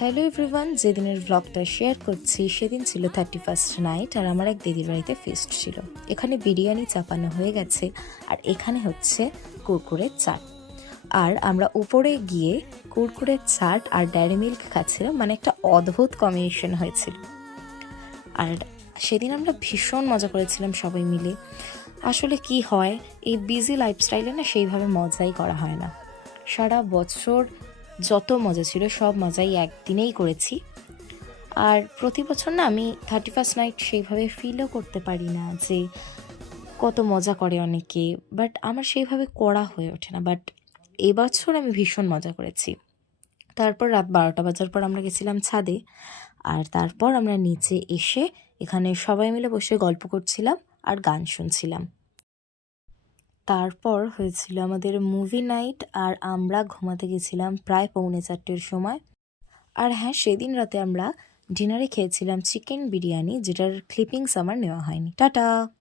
Hello everyone, যেদিনের ব্লগটা share করছি সেদিন ছিল 31st নাইট আর আমার এক দিদির বাড়িতে ফিস্ট ছিল। এখানে বিরিয়ানি চাপানো হয়ে গেছে আর এখানে হচ্ছে কুরকুরের চাট। আর আমরা উপরে গিয়ে কুরকুরের চাট আর ডেয়ারি মিল্ক খাচ্ছিলাম, মানে একটা অদ্ভুত কম্বিনেশন হয়েছিল। আর সেদিন আমরা ভীষণ মজা করেছিলাম সবাই মিলে। আসলে কি হয়, এই বিজি লাইফস্টাইলে না সেইভাবে মজাই করা হয় না। সারা বছর যত মজা ছিল সব মজাই একদিনেই করেছি। আর প্রতি বছর না আমি 31st নাইট সেইভাবে ফিলও করতে পারি না যে কত মজা করে অনেকে, বাট আমার সেইভাবে করা হয়ে ওঠে না। বাট এবছর আমি ভীষণ মজা করেছি। তারপর রাত 12টা বাজার পর আমরা গেছিলাম ছাদে, আর তারপর আমরা নিচে এসে এখানে সবাই মিলে বসে গল্প করছিলাম আর গান শুনছিলাম। তারপর হয়েছিল আমাদের মুভি নাইট আর আমরা ঘুমাতে গেছিলাম প্রায় 3:45-র সময়। আর হ্যাঁ, সেদিন রাতে আমরা ডিনারে খেয়েছিলাম চিকেন বিরিয়ানি, যেটার ক্লিপিংস আমার নেওয়া হয়নি। টাটা।